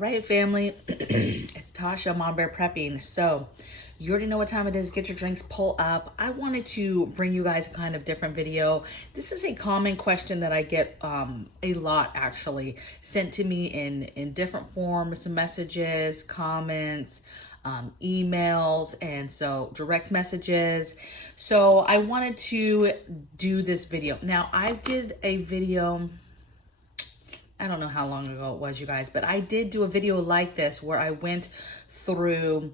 right, family, it's Tasha, Mom Bear Prepping. So you already know what time it is. Get your drinks, pull up. I wanted to bring you guys a kind of different video. This is a common question that I get a lot, actually, sent to me in different forms, messages, comments, emails, and so direct messages. So I wanted to do this video. Now, I did a video, I don't know how long ago it was, you guys, but I did do a video like this where I went through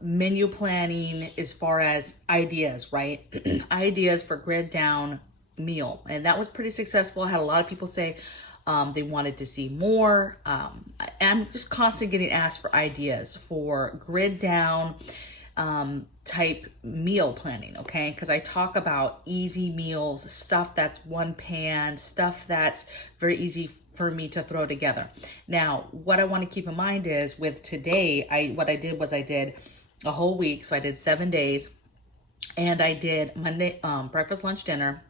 menu planning as far as ideas, right? Ideas for grid down meal. And that was pretty successful. I had a lot of people say they wanted to see more. And I'm just constantly getting asked for ideas for grid down type meal planning, okay? Because I talk about easy meals, stuff that's one pan, stuff that's very easy for me to throw together. Now, what I want to keep in mind is with today, what I did was I did a whole week. So I did 7 days, and I did Monday, breakfast, lunch, dinner,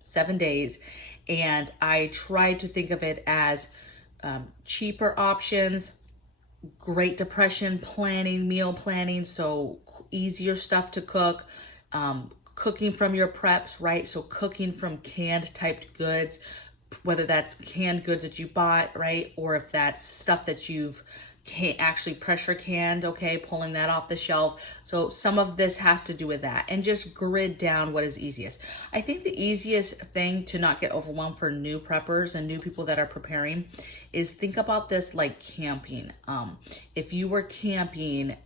7 days. And I tried to think of it as cheaper options, Great Depression planning, meal planning, so easier stuff to cook, cooking from your preps, right? So cooking from canned typed goods, whether that's canned goods that you bought, right? Or if that's stuff that you've actually pressure canned, okay, pulling that off the shelf. So some of this has to do with that, and just grid down what is easiest. I think the easiest thing to not get overwhelmed for new preppers and new people that are preparing is think about this like camping. If you were camping,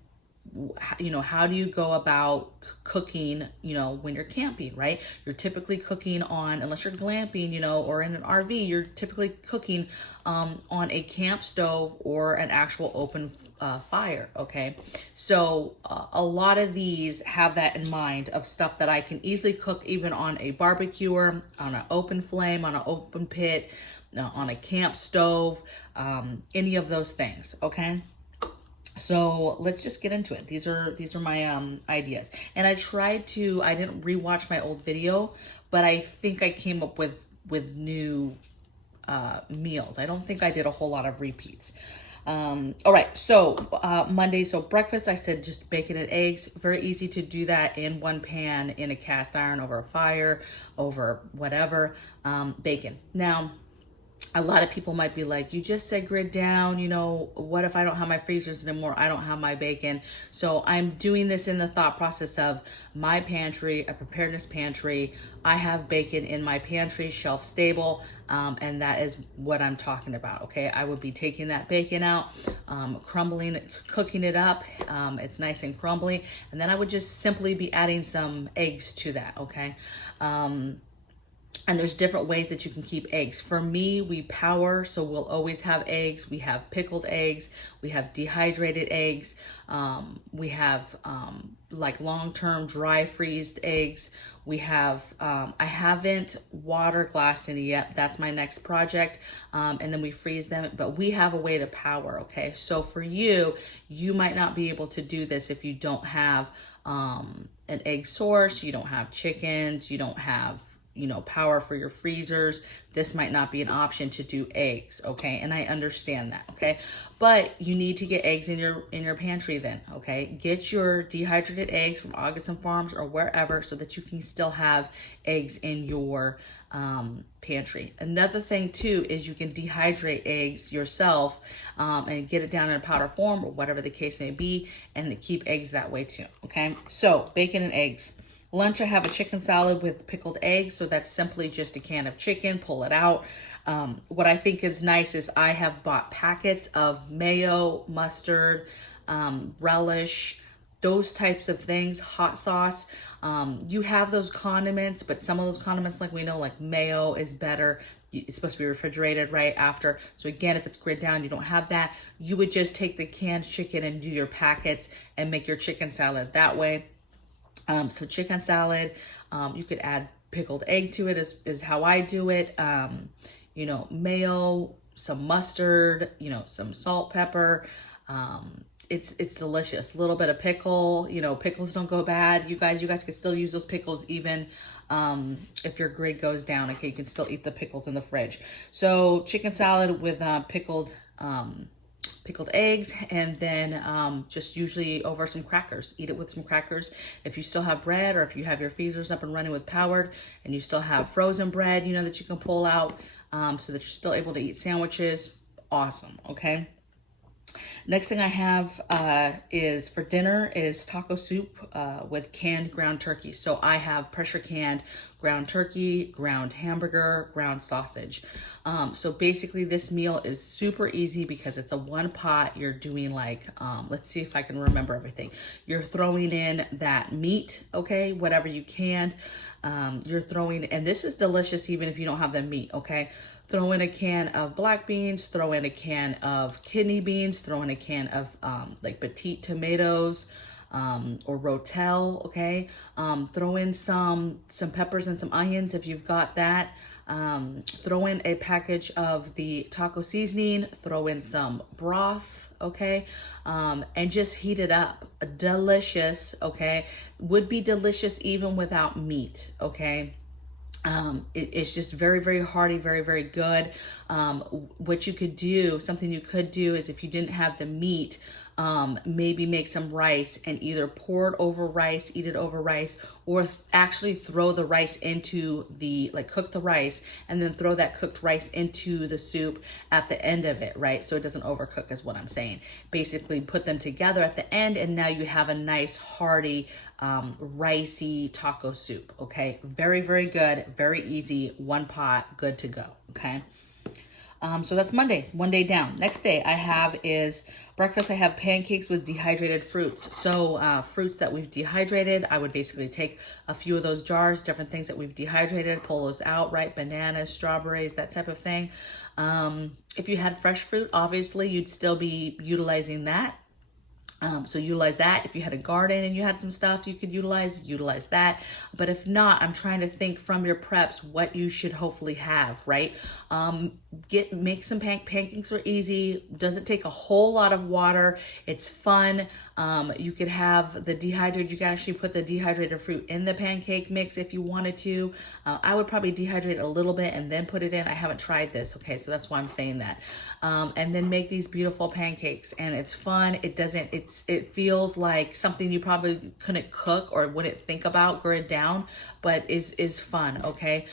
you know, how do you go about cooking, you know, when you're camping, right? You're typically cooking on, unless you're glamping, you know, or in an RV, you're typically cooking on a camp stove or an actual open fire, okay? So a lot of these have that in mind of stuff that I can easily cook even on a barbecuer, on an open flame, on an open pit, on a camp stove, any of those things, okay? So let's just get into it. These are my ideas. And I didn't rewatch my old video, but I think I came up with new meals. I don't think I did a whole lot of repeats. All right, so Monday, so breakfast, I said just bacon and eggs. Very easy to do that in one pan, in a cast iron, over a fire, over whatever, bacon. Now, a lot of people might be like, you just said grid down, you know, what if I don't have my freezers anymore? I don't have my bacon. So I'm doing this in the thought process of my pantry, a preparedness pantry. I have bacon in my pantry, shelf stable, and that is what I'm talking about, okay? I would be taking that bacon out, crumbling it, cooking it up. It's nice and crumbly. And then I would just simply be adding some eggs to that, okay? And there's different ways that you can keep eggs. For me, we power, so we'll always have eggs. We have pickled eggs. We have dehydrated eggs. We have like long-term dry freezed eggs. We have, I haven't water glassed any yet. That's my next project. And then we freeze them, but we have a way to power, okay? So for you, you might not be able to do this if you don't have an egg source, you don't have chickens, you don't have, you know, power for your freezers. This might not be an option to do eggs, okay? And I understand that, okay? But you need to get eggs in your pantry then, okay? Get your dehydrated eggs from August and Farms or wherever so that you can still have eggs in your pantry. Another thing too is you can dehydrate eggs yourself and get it down in a powder form or whatever the case may be, and keep eggs that way too, okay? So bacon and eggs. Lunch, I have a chicken salad with pickled eggs. So that's simply just a can of chicken, pull it out. What I think is nice is I have bought packets of mayo, mustard, relish, those types of things, hot sauce. You have those condiments, but some of those condiments, like we know, like mayo is better. It's supposed to be refrigerated right after. So again, if it's grid down, you don't have that. You would just take the canned chicken and do your packets and make your chicken salad that way. So chicken salad, you could add pickled egg to it is how I do it. You know, mayo, some mustard, you know, some salt, pepper. It's delicious. A little bit of pickle, you know, pickles don't go bad. You guys can still use those pickles even if your grid goes down. Okay, you can still eat the pickles in the fridge. So chicken salad with pickled pickled eggs, and then just usually over some crackers. Eat it with some crackers. If you still have bread, or if you have your freezers up and running with powered and you still have frozen bread, you know, that you can pull out so that you're still able to eat sandwiches, awesome, okay? Next thing I have is for dinner is taco soup with canned ground turkey. So I have pressure canned ground turkey, ground hamburger, ground sausage. So basically this meal is super easy because it's a one pot. You're doing like, let's see if I can remember everything. You're throwing in that meat, okay, whatever you can. You're throwing, and this is delicious even if you don't have the meat, okay? Throw in a can of black beans, throw in a can of kidney beans, throw in a can of like petite tomatoes or rotel, okay? Throw in some peppers and some onions if you've got that. Throw in a package of the taco seasoning, throw in some broth, okay? And just heat it up. Delicious, okay? Would be delicious even without meat, okay? It's just very, very hearty, very, very good. What you could do, something you could do is if you didn't have the meat, maybe make some rice and either pour it over rice, eat it over rice, or actually throw the rice into the, like cook the rice and then throw that cooked rice into the soup at the end of it, right? So it doesn't overcook is what I'm saying. Basically put them together at the end and now you have a nice hearty, ricey taco soup, okay? Very, very good, very easy, one pot, good to go, okay? So that's Monday, one day down. Next day I have is breakfast. I have pancakes with dehydrated fruits. So fruits that we've dehydrated, I would basically take a few of those jars, different things that we've dehydrated, pull those out, right? Bananas, strawberries, that type of thing. If you had fresh fruit, obviously you'd still be utilizing that. So utilize that. If you had a garden and you had some stuff you could utilize that. But if not, I'm trying to think from your preps what you should hopefully have, right? Make some pancakes are easy. Doesn't take a whole lot of water. It's fun. You could have the dehydrated, you can actually put the dehydrated fruit in the pancake mix if you wanted to. I would probably dehydrate a little bit and then put it in. I haven't tried this, okay? So that's why I'm saying that. And then make these beautiful pancakes, and it's fun. It feels like something you probably couldn't cook or wouldn't think about grid down, but is fun, okay?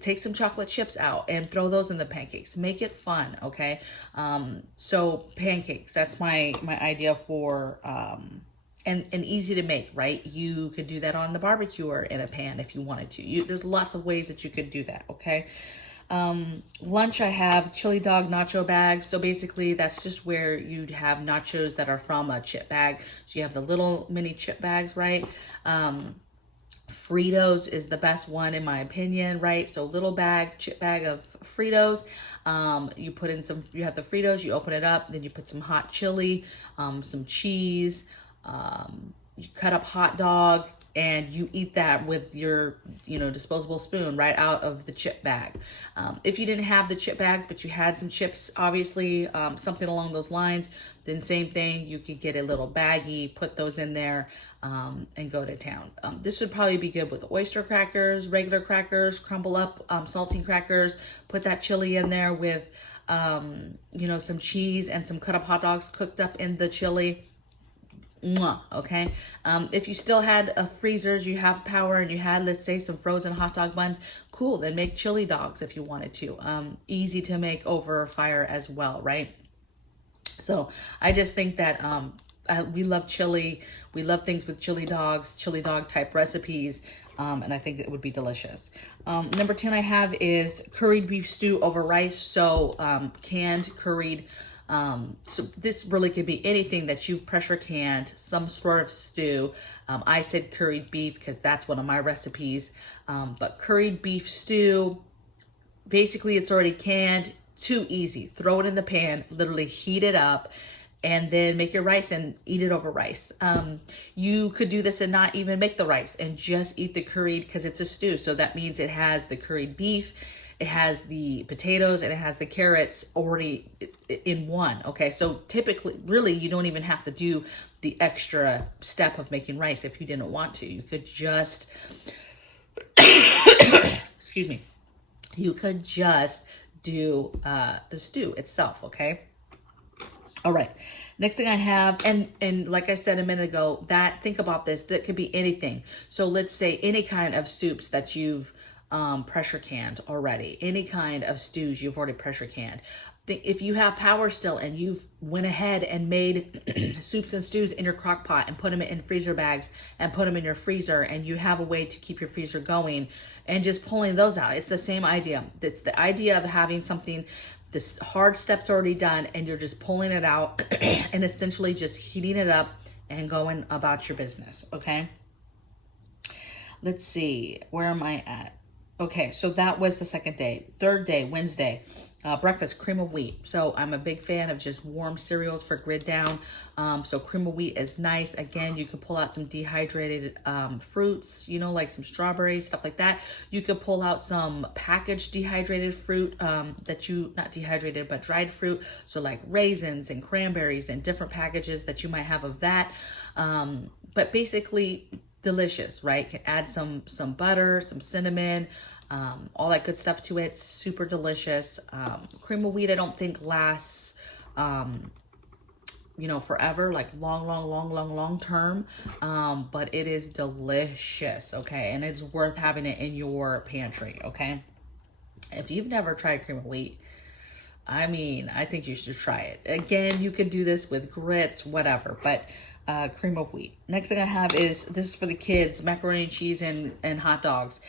Take some chocolate chips out and throw those in the pancakes. Make it fun, okay? So pancakes, that's my idea for, and easy to make, right? You could do that on the barbecue or in a pan if you wanted to. There's lots of ways that you could do that, okay? Lunch, I have chili dog nacho bags. So basically that's just where you'd have nachos that are from a chip bag. So you have the little mini chip bags, right? Fritos is the best one in my opinion, right? So little chip bag of Fritos. You put in you have the Fritos, you open it up, then you put some hot chili, some cheese, you cut up hot dog, and you eat that with your, disposable spoon right out of the chip bag. If you didn't have the chip bags, but you had some chips, obviously, something along those lines, then same thing, you could get a little baggie, put those in there, and go to town. This would probably be good with oyster crackers, regular crackers, crumble up saltine crackers, put that chili in there with, some cheese and some cut up hot dogs cooked up in the chili. Mwah, okay. If you still had freezers, you have power, and you had, let's say, some frozen hot dog buns, cool, then make chili dogs if you wanted to. Easy to make over fire as well, right? So I just think that we love chili. We love things with chili dogs, chili dog type recipes, and I think it would be delicious. Number 10 I have is curried beef stew over rice. So canned curried. So this really could be anything that you've pressure canned, some sort of stew. I said curried beef because that's one of my recipes. But curried beef stew, basically it's already canned, too easy. Throw it in the pan, literally heat it up, and then make your rice and eat it over rice. You could do this and not even make the rice and just eat the curried because it's a stew. So that means it has the curried beef, it has the potatoes, and it has the carrots already in one, okay? So typically, really, you don't even have to do the extra step of making rice if you didn't want to. You could just, excuse me, you could just do the stew itself, okay? All right. Next thing I have, and like I said a minute ago, that think about this, that could be anything. So let's say any kind of soups that you've pressure canned already, any kind of stews you've already pressure canned. If you have power still and you've went ahead and made soups and stews in your crock pot and put them in freezer bags and put them in your freezer, and you have a way to keep your freezer going and just pulling those out, it's the same idea. It's the idea of having something, this hard step's already done, and you're just pulling it out and essentially just heating it up and going about your business. Okay. Let's see, where am I at? Okay, so that was the second day. Third day, Wednesday, breakfast, cream of wheat. So I'm a big fan of just warm cereals for grid down. So cream of wheat is nice. Again, you could pull out some dehydrated fruits, you know, like some strawberries, stuff like that. You could pull out some packaged dehydrated fruit not dehydrated, but dried fruit. So like raisins and cranberries and different packages that you might have of that. But basically, delicious, right? Can add some butter, some cinnamon, all that good stuff to it. Super delicious. Cream of wheat, I don't think lasts, you know, forever, like long term. But it is delicious, okay? And it's worth having it in your pantry, okay? If you've never tried cream of wheat, I mean, I think you should try it. Again, you could do this with grits, whatever, but cream of wheat. Next thing I have is, this is for the kids, macaroni and cheese and hot dogs.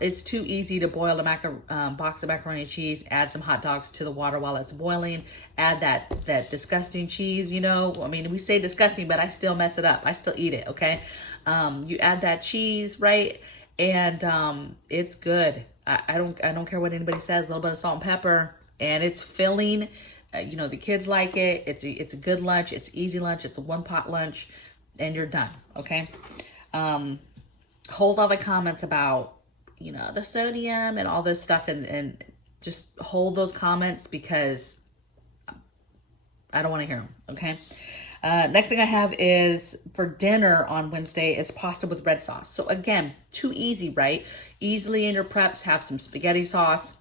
It's too easy to boil a box of macaroni and cheese, add some hot dogs to the water while it's boiling, add that disgusting cheese, you know. I mean, we say disgusting, but I still mess it up. I still eat it, okay? You add that cheese, right? And it's good. I don't care what anybody says, a little bit of salt and pepper, and it's filling. You know, the kids like it. It's a good lunch. It's easy lunch. It's a one-pot lunch, and you're done, okay? Hold all the comments about, you know, the sodium and all this stuff, and just hold those comments, because I don't want to hear them, okay? Next thing I have is for dinner on Wednesday is pasta with red sauce. So again, too easy, right? Easily in your preps, have some spaghetti sauce,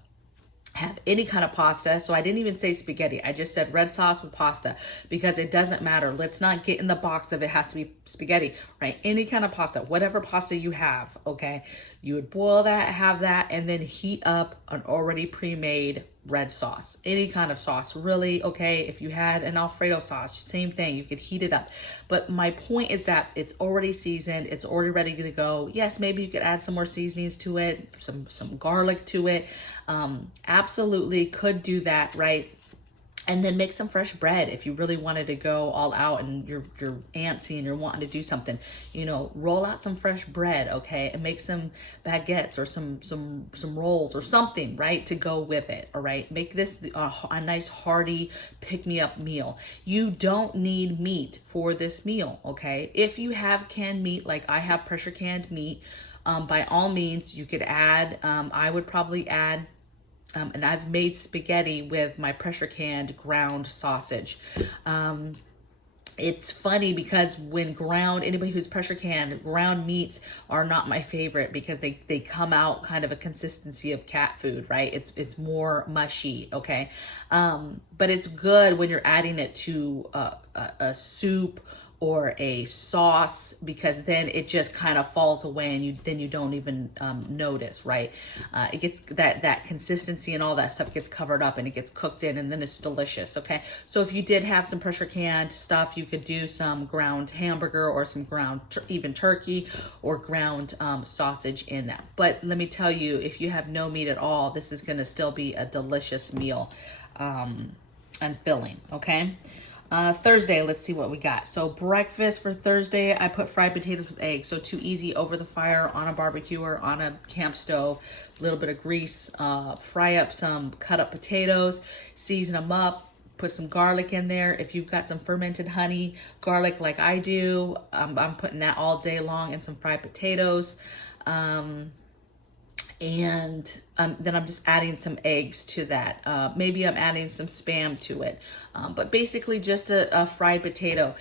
have any kind of pasta. So I didn't even say spaghetti. I just said red sauce with pasta, because it doesn't matter. Let's not get in the box of it has to be spaghetti, right? Any kind of pasta, whatever pasta you have, okay? You would boil that, have that, and then heat up an already pre-made red sauce. Any kind of sauce, really, okay? If you had an Alfredo sauce, same thing, you could heat it up. But my point is that it's already seasoned, it's already ready to go. Yes, maybe you could add some more seasonings to it, some garlic to it. Absolutely could do that, right? And then make some fresh bread if you really wanted to go all out and you're antsy and you're wanting to do something. You know, roll out some fresh bread, okay, and make some baguettes or some rolls or something, right, to go with it. All right, make this a nice hearty pick-me-up meal. You don't need meat for this meal, okay? If you have canned meat, like I have pressure canned meat, by all means you could add. I would probably add. And I've made spaghetti with my pressure canned ground sausage. It's funny because when anybody who's pressure canned, ground meats are not my favorite, because they come out kind of a consistency of cat food, right? It's more mushy, okay? But it's good when you're adding it to a soup or a sauce, because then it just kind of falls away and then you don't even notice, right? It gets that consistency and all that stuff gets covered up and it gets cooked in, and then it's delicious, okay? So if you did have some pressure canned stuff, you could do some ground hamburger or some ground even turkey or ground sausage in that. But let me tell you, if you have no meat at all, this is going to still be a delicious meal and filling, okay? Thursday, let's see what we got. So breakfast for Thursday, I put fried potatoes with eggs. So too easy, over the fire, on a barbecue or on a camp stove, a little bit of grease, fry up some cut up potatoes, season them up, put some garlic in there. If you've got some fermented honey, garlic like I do, I'm putting that all day long in some fried potatoes. And then I'm just adding some eggs to that. Maybe I'm adding some Spam to it. But basically just a fried potato.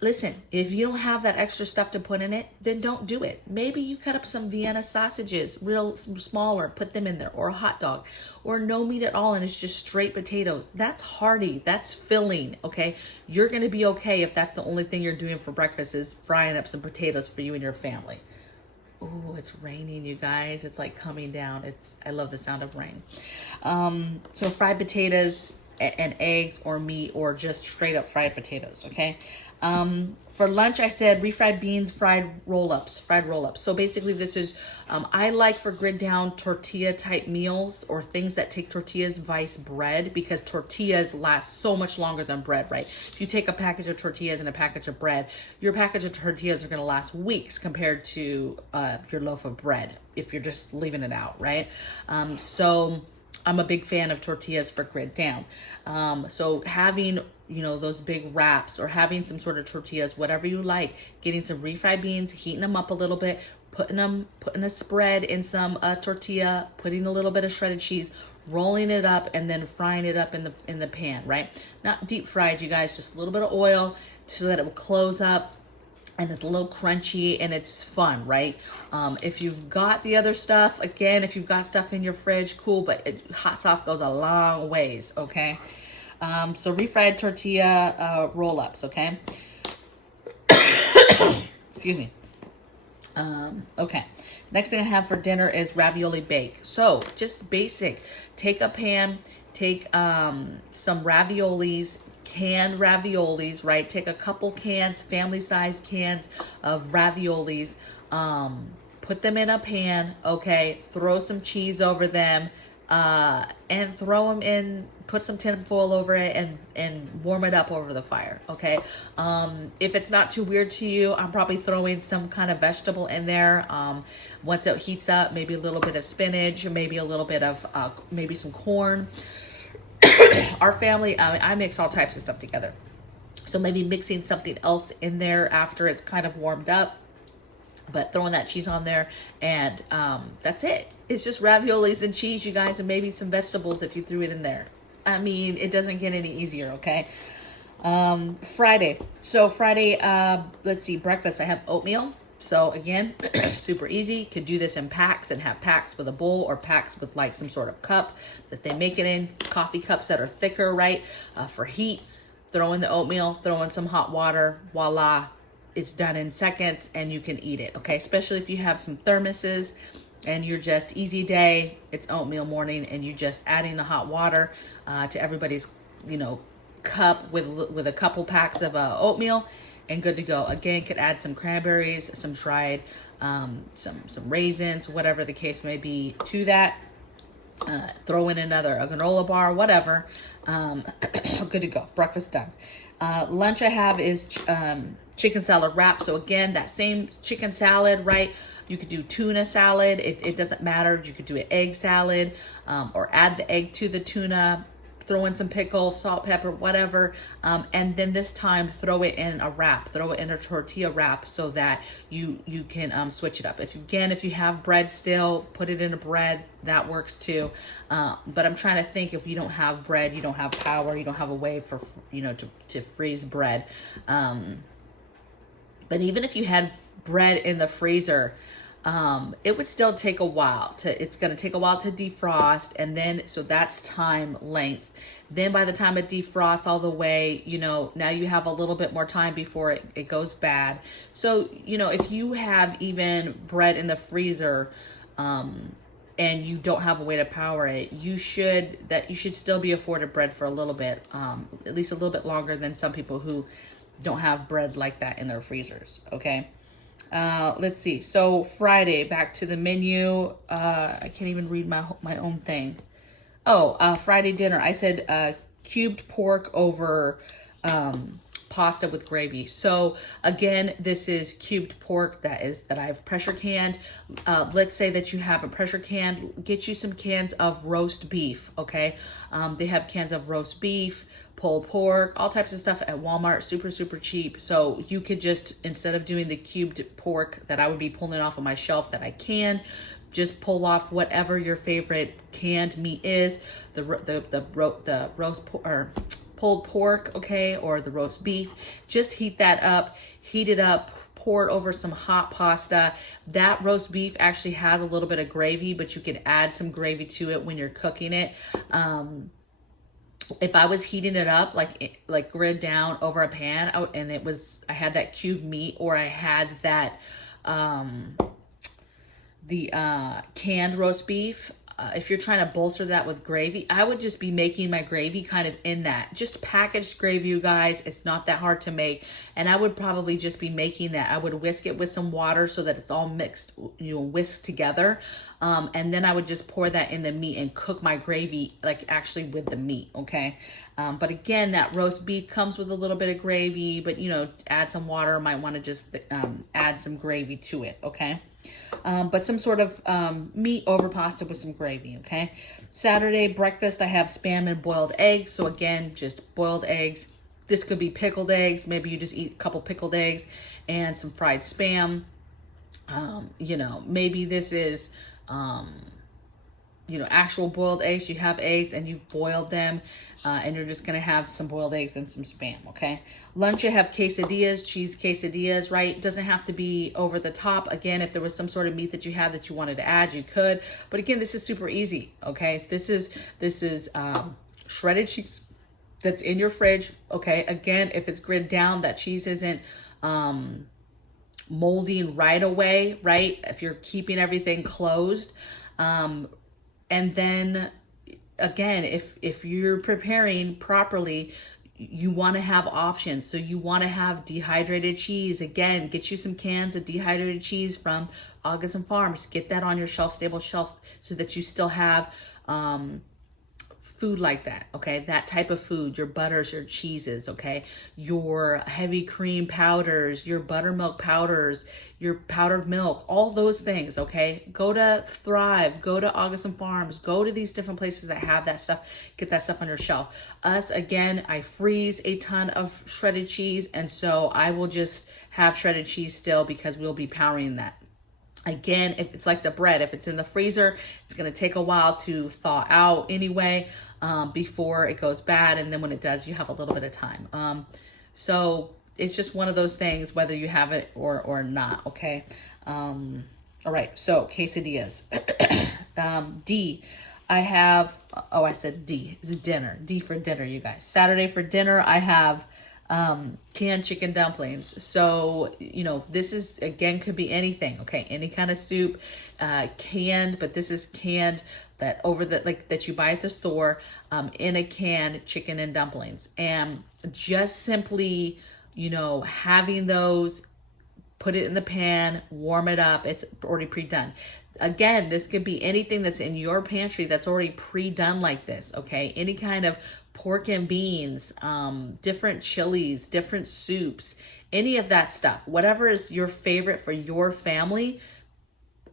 listen, if you don't have that extra stuff to put in it, then don't do it. Maybe you cut up some Vienna sausages, real smaller, put them in there, or a hot dog, or no meat at all, and it's just straight potatoes. That's hearty, that's filling, okay? You're gonna be okay if that's the only thing you're doing for breakfast is frying up some potatoes for you and your family. Oh, it's raining, you guys. It's like coming down. I love the sound of rain. So fried potatoes and eggs or meat, or just straight up fried potatoes, okay? For lunch, I said refried beans, fried roll-ups. So basically this is, I like for grid down tortilla type meals, or things that take tortillas vice bread, because tortillas last so much longer than bread, right? If you take a package of tortillas and a package of bread, your package of tortillas are gonna last weeks compared to your loaf of bread, if you're just leaving it out, right? So I'm a big fan of tortillas for grid down. So having, those big wraps, or having some sort of tortillas, whatever you like, getting some refried beans, heating them up a little bit, putting a spread in some tortilla, putting a little bit of shredded cheese, rolling it up, and then frying it up in the pan, right? Not deep fried, you guys, just a little bit of oil so that it will close up. And it's a little crunchy and it's fun, right? If you've got the other stuff, again, if you've got stuff in your fridge, cool, but hot sauce goes a long ways, okay? So refried tortilla roll-ups, okay? Excuse me. Okay, next thing I have for dinner is ravioli bake. So just basic, take a pan, take some raviolis, canned raviolis, right? Take a couple cans, family size cans of raviolis, put them in a pan, okay? Throw some cheese over them, and throw them in, put some tin foil over it, and warm it up over the fire, okay? If it's not too weird to you, I'm probably throwing some kind of vegetable in there. Once it heats up, maybe a little bit of spinach, or maybe a little bit of, maybe some corn. Our family, I mix all types of stuff together. So maybe mixing something else in there after it's kind of warmed up, but throwing that cheese on there, and that's it. It's just raviolis and cheese, you guys, and maybe some vegetables if you threw it in there. I mean, it doesn't get any easier, okay? Friday. So Friday, let's see, breakfast. I have oatmeal. So again, super easy. Could do this in packs and have packs with a bowl, or packs with like some sort of cup that they make it in. Coffee cups that are thicker, right? For heat. Throw in the oatmeal, throw in some hot water. Voila. It's done in seconds and you can eat it, okay? Especially if you have some thermoses and you're just easy day, it's oatmeal morning, and you just adding the hot water to everybody's, cup with a couple packs of oatmeal, and good to go. Again, could add some cranberries, some dried, some raisins, whatever the case may be to that. Throw in a granola bar, whatever. Good to go. Breakfast done. Lunch I have is chicken salad wrap. So again, that same chicken salad, right? You could do tuna salad. It doesn't matter. You could do an egg salad, or add the egg to the tuna. Throw in some pickles, salt, pepper, whatever. And then this time, throw it in a wrap. Throw it in a tortilla wrap so that you can switch it up. If you have bread still, put it in a bread. That works too. But I'm trying to think, if you don't have bread, you don't have power, you don't have a way for, to freeze bread. But even if you had bread in the freezer, it would still take a while it's going to take a while to defrost. And then, so that's time length. Then by the time it defrosts all the way, now you have a little bit more time before it goes bad. So, if you have even bread in the freezer, and you don't have a way to power it, you should still be afforded bread for a little bit, at least a little bit longer than some people who don't have bread like that in their freezers, okay? Let's see. So Friday, back to the menu. I can't even read my own thing. Friday dinner. I said cubed pork over pasta with gravy. So again, this is cubed pork that I've pressure canned. Let's say that you have a pressure can. Get you some cans of roast beef, okay? They have cans of roast beef, pulled pork, all types of stuff at Walmart, super, super cheap. So you could just, instead of doing the cubed pork that I would be pulling off of my shelf that I canned, just pull off whatever your favorite canned meat is. The roast pork, or pulled pork, okay, or the roast beef. Just heat that up, heat it up, pour it over some hot pasta. That roast beef actually has a little bit of gravy, but you can add some gravy to it when you're cooking it. If I was heating it up, like grid down over a pan, and I had that cubed meat, or I had that, canned roast beef, if you're trying to bolster that with gravy, I would just be making my gravy kind of in that. Just packaged gravy, you guys. It's not that hard to make. And I would probably just be making that. I would whisk it with some water so that it's all mixed, whisked together. And then I would just pour that in the meat and cook my gravy, like actually with the meat, okay? But again, that roast beef comes with a little bit of gravy, but add some water. Might want to just add some gravy to it, okay? But some sort of meat over pasta with some gravy, okay? Saturday breakfast, I have Spam and boiled eggs. So again, just boiled eggs. This could be pickled eggs. Maybe you just eat a couple pickled eggs and some fried Spam. Maybe this is, actual boiled eggs. You have eggs and you've boiled them, and you're just gonna have some boiled eggs and some Spam, okay? Lunch, you have quesadillas, cheese quesadillas, right? It doesn't have to be over the top. Again, if there was some sort of meat that you have that you wanted to add, you could. But again, this is super easy, okay? This is shredded cheese that's in your fridge, okay? Again, if it's grid down, that cheese isn't molding right away, right? If you're keeping everything closed. And then again, if you're preparing properly, you want to have options. So you want to have dehydrated cheese. Again, get you some cans of dehydrated cheese from August and Farms. Get that on your shelf-stable shelf so that you still have food like that, okay? That type of food, your butters, your cheeses, okay? Your heavy cream powders, your buttermilk powders, your powdered milk, all those things, okay? Go to Thrive, go to August and Farms, go to these different places that have that stuff, get that stuff on your shelf. Again, I freeze a ton of shredded cheese, and so I will just have shredded cheese still because we'll be powering that. Again, if it's like the bread, if it's in the freezer, it's going to take a while to thaw out anyway, before it goes bad. And then when it does, you have a little bit of time. So it's just one of those things, whether you have it or not. Okay. All right. So quesadillas. D, I have, I said D is dinner. D for dinner, you guys. Saturday for dinner, I have canned chicken dumplings. So, this is, again, could be anything, okay? Any kind of soup, canned, but this is canned that that you buy at the store, in a can, chicken and dumplings. And just simply, having those, put it in the pan, warm it up. It's already pre-done. Again, this could be anything that's in your pantry that's already pre-done like this, okay? Any kind of pork and beans, different chilies, different soups, any of that stuff. Whatever is your favorite for your family,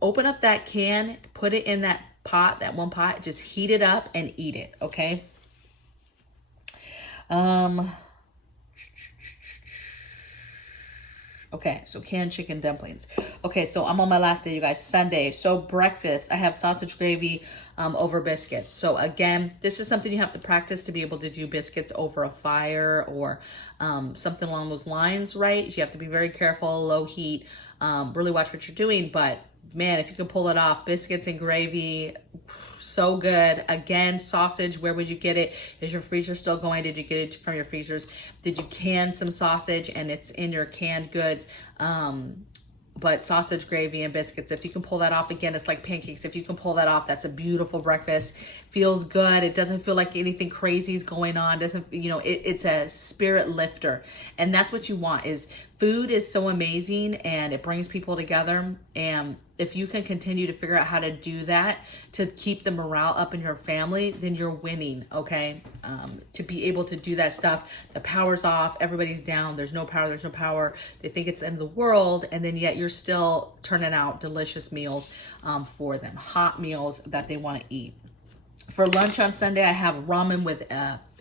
open up that can, put it in that pot, that one pot, just heat it up and eat it, okay? Okay, so canned chicken dumplings. Okay, so I'm on my last day, you guys, Sunday. So breakfast, I have sausage gravy over biscuits. So again, this is something you have to practice to be able to do biscuits over a fire or something along those lines, right? You have to be very careful, low heat, really watch what you're doing. But man, if you can pull it off, biscuits and gravy, so good. Again, sausage, where would you get it? Is your freezer still going? Did you get it from your freezers? Did you can some sausage and it's in your canned goods? But sausage, gravy, and biscuits, if you can pull that off, again, it's like pancakes. If you can pull that off, that's a beautiful breakfast. Feels good. It doesn't feel like anything crazy is going on. Doesn't, it's a spirit lifter. And that's what you want. Is food is so amazing and it brings people together. And if you can continue to figure out how to do that to keep the morale up in your family, then you're winning, okay? To be able to do that stuff, the power's off, everybody's down, there's no power, they think it's the end of the world, and then yet you're still turning out delicious meals for them, hot meals that they want to eat. For lunch on Sunday, I have ramen with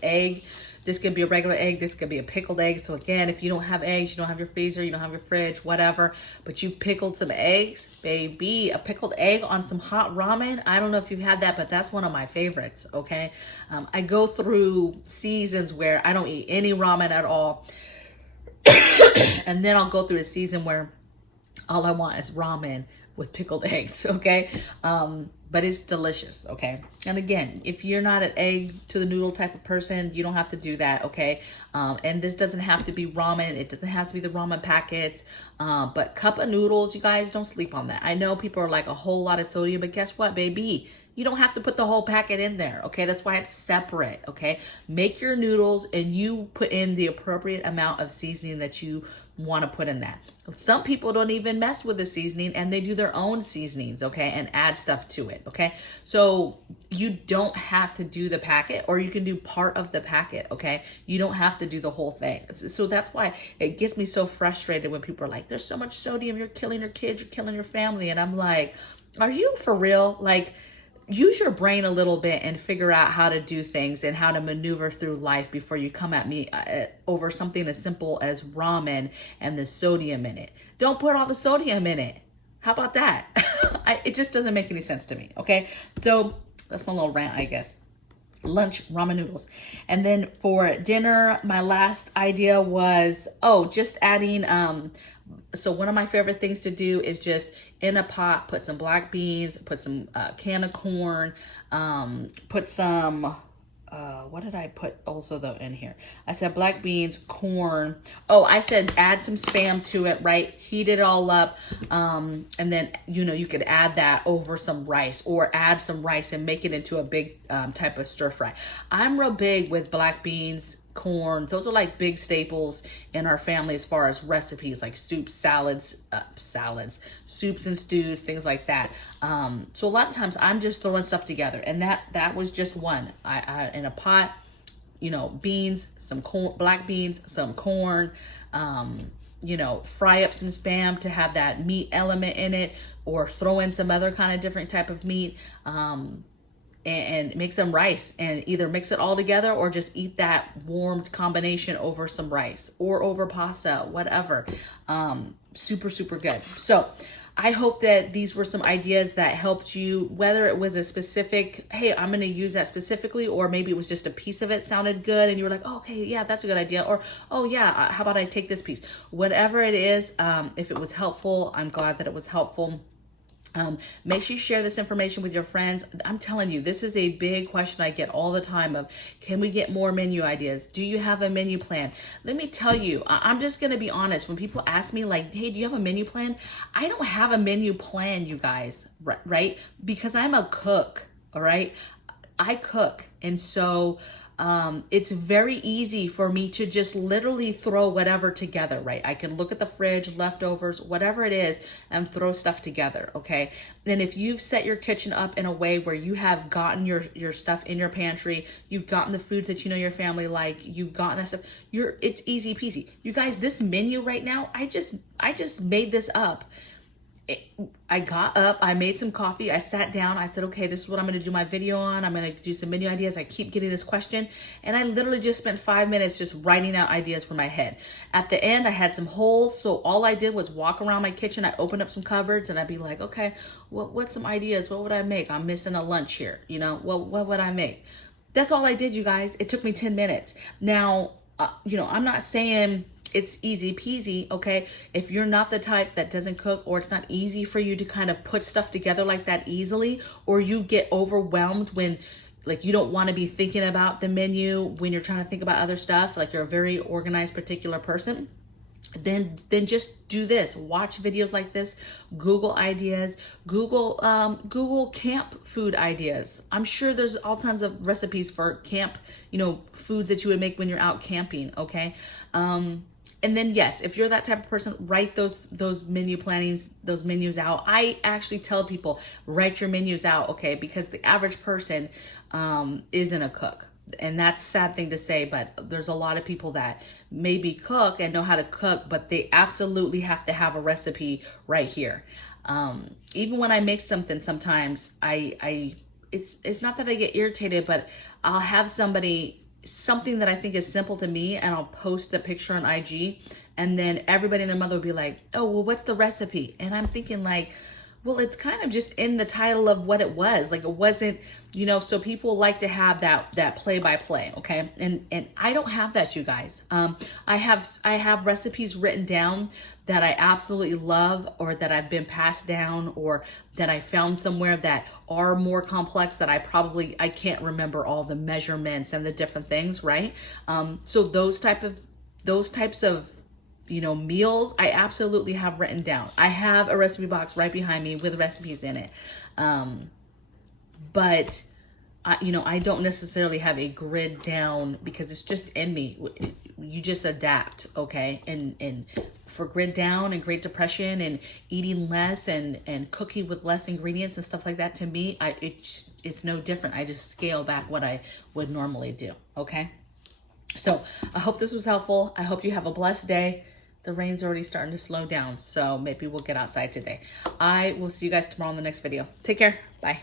egg. This could be a regular egg. This could be a pickled egg. So again, if you don't have eggs, you don't have your freezer, you don't have your fridge, whatever, but you've pickled some eggs, baby, a pickled egg on some hot ramen. I don't know if you've had that, but that's one of my favorites, okay? I go through seasons where I don't eat any ramen at all. And then I'll go through a season where all I want is ramen with pickled eggs, okay? But it's delicious, okay? And again, if you're not an egg to the noodle type of person, you don't have to do that, okay? And this doesn't have to be ramen. It doesn't have to be the ramen packets. But cup of noodles, you guys, don't sleep on that. I know people are like a whole lot of sodium, but guess what, baby? You don't have to put the whole packet in there, okay? That's why it's separate, okay? Make your noodles and you put in the appropriate amount of seasoning that you want to put in that. Some people don't even mess with the seasoning and they do their own seasonings, okay, and add stuff to it, okay? So you don't have to do the packet, or you can do part of the packet, okay? You don't have to do the whole thing. So that's why it gets me so frustrated when people are like, there's so much sodium, you're killing your kids, you're killing your family. And I'm like, are you for real? Like, use your brain a little bit and figure out how to do things and how to maneuver through life before you come at me over something as simple as ramen and the sodium in it. Don't put all the sodium in it. How about that? It just doesn't make any sense to me, okay? So that's my little rant, I guess. Lunch, ramen noodles. And then for dinner, my last idea was, just adding, so one of my favorite things to do is just in a pot, put some black beans, put some can of corn, put some, what did I put also though in here? I said black beans, corn. I said add some Spam to it, right? Heat it all up. And then, you could add that over some rice, or add some rice and make it into a big type of stir fry. I'm real big with black beans, corn. Those are like big staples in our family as far as recipes, like soups, salads, soups and stews, things like that. So a lot of times I'm just throwing stuff together, and that was just one. I in a pot, beans, some corn, black beans, some corn, fry up some Spam to have that meat element in it, or throw in some other kind of different type of meat. And make some rice, and either mix it all together or just eat that warmed combination over some rice or over pasta, whatever. Super, super good. So I hope that these were some ideas that helped you, whether it was a specific, hey, I'm going to use that specifically, or maybe it was just a piece of it sounded good and you were like, okay, yeah, that's a good idea. Or, how about I take this piece? Whatever it is, if it was helpful, I'm glad that it was helpful. Make sure you share this information with your friends. I'm telling you, this is a big question I get all the time of, can we get more menu ideas? Do you have a menu plan? Let me tell you, I'm just going to be honest. When people ask me like, hey, do you have a menu plan? I don't have a menu plan, you guys, right? Because I'm a cook, all right? I cook. And so it's very easy for me to just literally throw whatever together, right? I can look at the fridge, leftovers, whatever it is, and throw stuff together, okay? And if you've set your kitchen up in a way where you have gotten your stuff in your pantry, you've gotten the foods that your family like, you've gotten that stuff, it's easy peasy. You guys, this menu right now, I just made this up. I got up, I made some coffee, I sat down, I said, okay, this is what I'm going to do my video on. I'm going to do some menu ideas. I keep getting this question, and I literally just spent 5 minutes just writing out ideas from my head. At the end, I had some holes, so all I did was walk around my kitchen. I opened up some cupboards, and I'd be like, okay, what's some ideas? What would I make? I'm missing a lunch here. What would I make? That's all I did, you guys. It took me 10 minutes. Now, I'm not saying it's easy peasy, okay? If you're not the type that doesn't cook, or it's not easy for you to kind of put stuff together like that easily, or you get overwhelmed when like you don't want to be thinking about the menu when you're trying to think about other stuff, like you're a very organized particular person, then just do this. Watch videos like this, Google ideas, Google camp food ideas. I'm sure there's all tons of recipes for camp, foods that you would make when you're out camping, okay? And then yes, if you're that type of person, write those menu plannings, those menus out. I actually tell people, write your menus out, okay? Because the average person isn't a cook. And that's a sad thing to say, but there's a lot of people that maybe cook and know how to cook, but they absolutely have to have a recipe right here. Even when I make something, sometimes it's not that I get irritated, but I'll have somebody something that I think is simple to me, and I'll post the picture on IG, and then everybody and their mother will be like, oh, well, what's the recipe? And I'm thinking like, well, it's kind of just in the title of what it was. Like, it wasn't, you know, so people like to have that play by play, okay? And I don't have that, you guys. I have recipes written down that I absolutely love, or that I've been passed down, or that I found somewhere that are more complex that I can't remember all the measurements and the different things, right? So those types of you know, meals, I absolutely have written down. I have a recipe box right behind me with recipes in it. But you know, I don't necessarily have a grid down because it's just in me. You just adapt, okay? And for grid down and Great Depression and eating less and cooking with less ingredients and stuff like that, to me, it's no different. I just scale back what I would normally do, okay? So I hope this was helpful. I hope you have a blessed day. The rain's already starting to slow down, so maybe we'll get outside today. I will see you guys tomorrow in the next video. Take care. Bye.